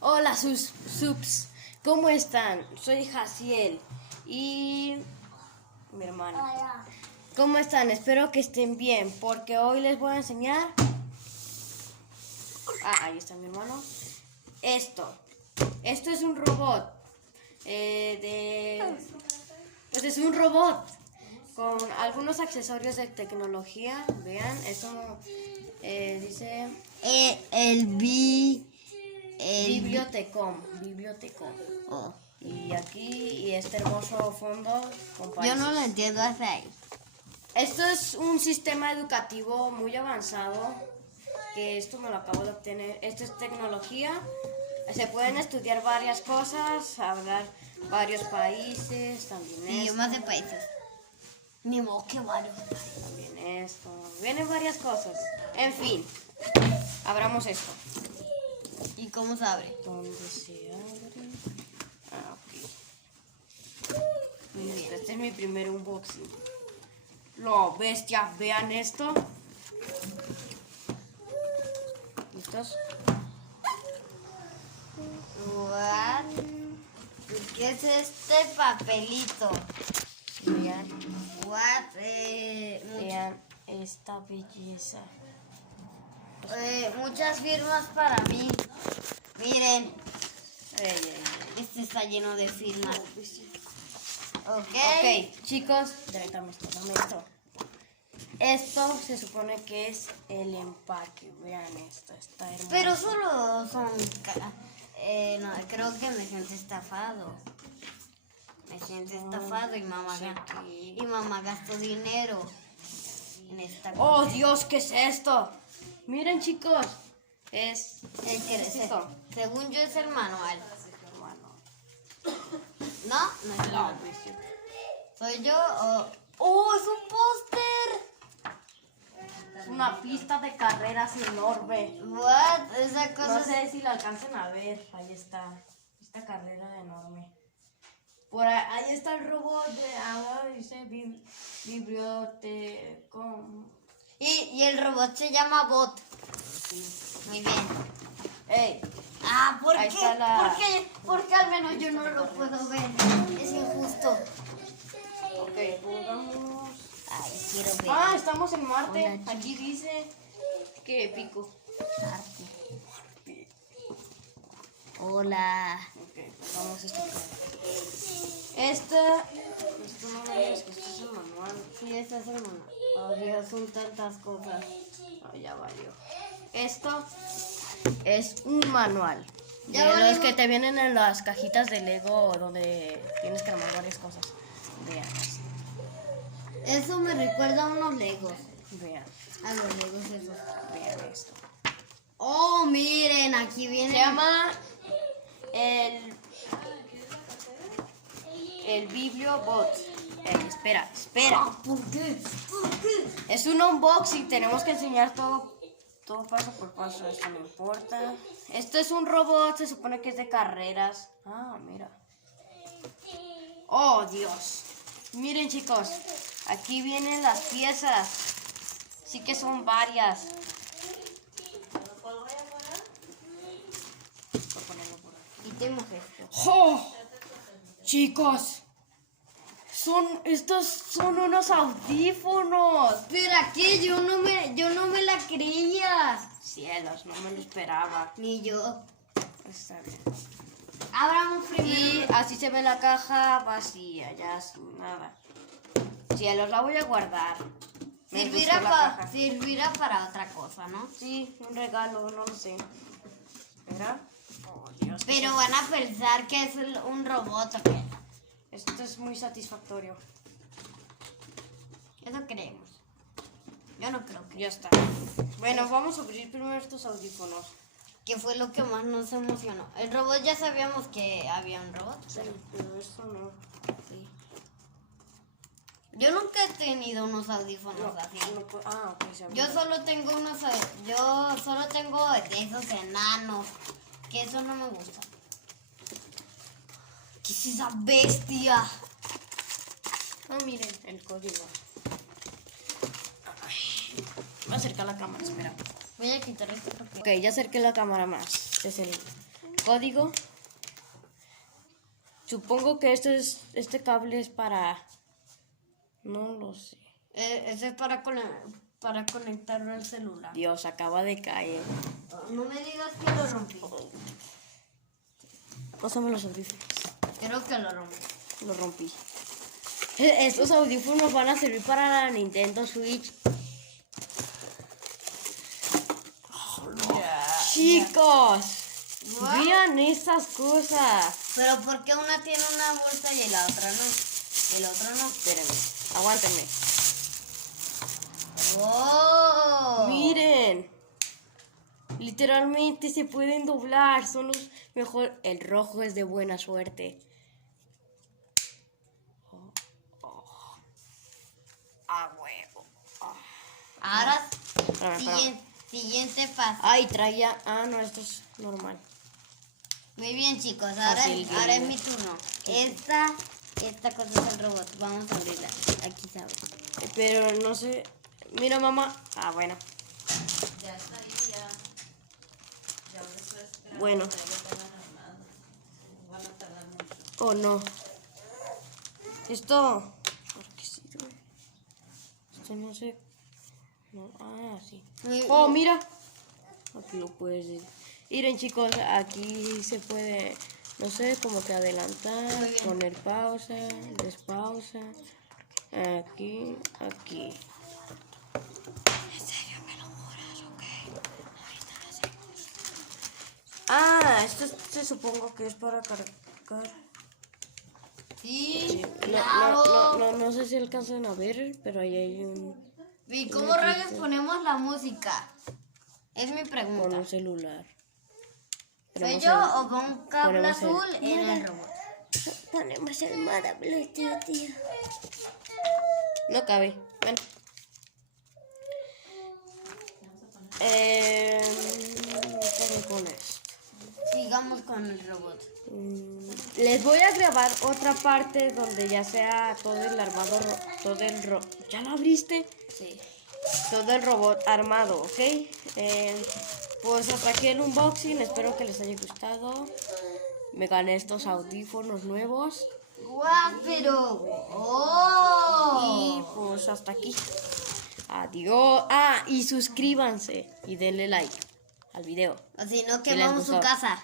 Hola subs, ¿cómo están? Soy Jaciel y mi hermano. Hola. ¿Cómo están? Espero que estén bien, porque hoy les voy a enseñar. Ahí está mi hermano. Esto es un robot. Pues es un robot con algunos accesorios de tecnología. Vean, esto dice Bibliotecom. Oh, Y aquí, y este hermoso fondo con yo no países. lo entiendo hasta ahí. Esto es un sistema educativo muy avanzado, que esto me lo acabo de obtener. Esto es tecnología. Se pueden estudiar varias cosas, hablar varios países, también Idiomas de esto, países. Ni modo que varios. también esto. Vienen varias cosas. En fin, abramos esto. ¿Y cómo se abre? ¿Dónde se abre? Ok. Listo, este es mi primer unboxing. Lo bestia, vean esto. ¿Listos? What? ¿Qué es este papelito? Vean, What? vean esta belleza. Muchas firmas para mí. Miren, Ey, ey, ey. este está lleno de firmas. Ok. Ok, chicos, dame esto. Esto se supone que es el empaque. Vean esto, está hermoso. Pero solo son... no, creo que me siento estafado. Me siento estafado y mamá gastó dinero en esta cosa. ¡Oh, Dios! ¿Qué es esto? Miren, chicos. Es esto. Según yo es el manual. Hermano. ¿No? No es el No, manual. ¿Soy yo o...? ¡Oh, es un póster! es una pista de carreras enorme. What? Esa cosa No sé si lo alcancen a ver. Ahí está. Esta carrera enorme. Por ahí está el robot de agua. Dice bibliotecom. y el robot se llama Bot. Muy bien. ¡Ey! Ah, ¿por Ahí qué? está la- Porque al menos yo no lo puedo ver. Es injusto. Ok, pongamos. Ay, quiero ver. Ah, estamos en Marte. Hola, chicos. Aquí dice que épico. Hola. Ok, pongamos esto. Esto no me digas que esto es el manual. Sí, esta es el manual. Oh, Dios, son tantas cosas. No, ya valió. Esto es un manual. Ya De valió. los que te vienen en las cajitas de Lego donde tienes que armar varias cosas. Vean, Eso me recuerda a unos Legos. vean, A los Legos esos. vean esto. Oh, miren, aquí Se viene. llama el Bibliobot. Espera. ¿Por qué? ¿Por qué? Es un unboxing, tenemos que enseñar todo paso por paso. Esto no importa. Esto es un robot, se supone que es de carreras. Ah, mira. Oh, Dios. Miren, chicos, aquí vienen las piezas. Sí que son varias. Voy a ponerlo por aquí. Quitemos esto. ¡Oh! Chicos, estos son unos audífonos. Pero aquí yo no me la creía. Cielos, no me lo esperaba. Ni yo. Está bien. Abramos primero. Y así se ve la caja vacía, ya sin nada. Cielos, la voy a guardar. Me Servirá, gustó la caja. servirá para otra cosa, ¿no? Sí, un regalo, no lo sé. Espera. Oh, Dios. Pero van a pensar que es un robot o qué. Esto es muy satisfactorio. Eso creemos. Yo no creo que. Ya está. Bueno, vamos a abrir primero estos audífonos. ¿Qué fue lo que más nos emocionó? El robot ya sabíamos que había un robot. Sí, pero esto no. Sí. Yo nunca he tenido unos audífonos así. Ok, se abrió. Yo solo tengo de esos enanos. Que eso no me gusta. ¿Qué es esa bestia? Oh, miren, el código. Ay, voy a acercar la cámara, espera. Voy a quitar esto porque... Ok, ya acerqué la cámara más. Este es código. Supongo que este cable es para... No lo sé. Ese es para conectarlo al celular. Dios, acaba de caer. No me digas que lo rompí. Pásame los audífonos. Creo que lo rompí. Lo rompí. Estos audífonos van a servir para la Nintendo Switch. Chicos, vean estas cosas. Pero ¿por qué una tiene una bolsa y la otra no? El otro no. Espérenme, aguántenme. ¡Oh! Miren. Literalmente se pueden doblar. Son los mejor. El rojo es de buena suerte. Ah, huevo. Ahora, Espérame. siguiente paso. Ay, traía. Ah, no, esto es normal. Muy bien, chicos. Ahora es mi turno. Esta cosa es el robot. Vamos a abrirla. Aquí sabes. Pero no sé. Mira, mamá. Ah, bueno. Ya está ahí, ya. Ya después. Bueno. Van a tardar mucho. Oh, no. Esto. ¿Por qué sirve? Esto no sé. No. Ah, sí. Oh, mira. Aquí lo puedes ir. Miren, chicos, aquí se puede, no sé, como que adelantar, poner pausa, despausa. Aquí, aquí. ¿En serio me lo juras? Ok. Ahorita lo hacemos. Ah, esto supongo que es para cargar. Sí, No, claro. no sé si alcanzan a ver, pero ahí hay un... ¿Y cómo rayos ponemos la música? Es mi con pregunta. un celular. ¿Soy yo o con un cable ponemos el- azul en el robot? Ponemos el modo Bluetooth, tío. No cabe. Bueno. ¿Qué me pones? Sigamos con el robot. Les voy a grabar otra parte donde ya sea todo el armado, ¿ya lo abriste? Sí. Todo el robot armado, ¿ok? Pues hasta aquí el unboxing, espero que les haya gustado. Me gané estos audífonos nuevos. ¡Guau! Pero... ¡Oh! Y pues hasta aquí. Adiós. Ah, y suscríbanse y denle like al video. O si no, les quemamos su gustó. casa.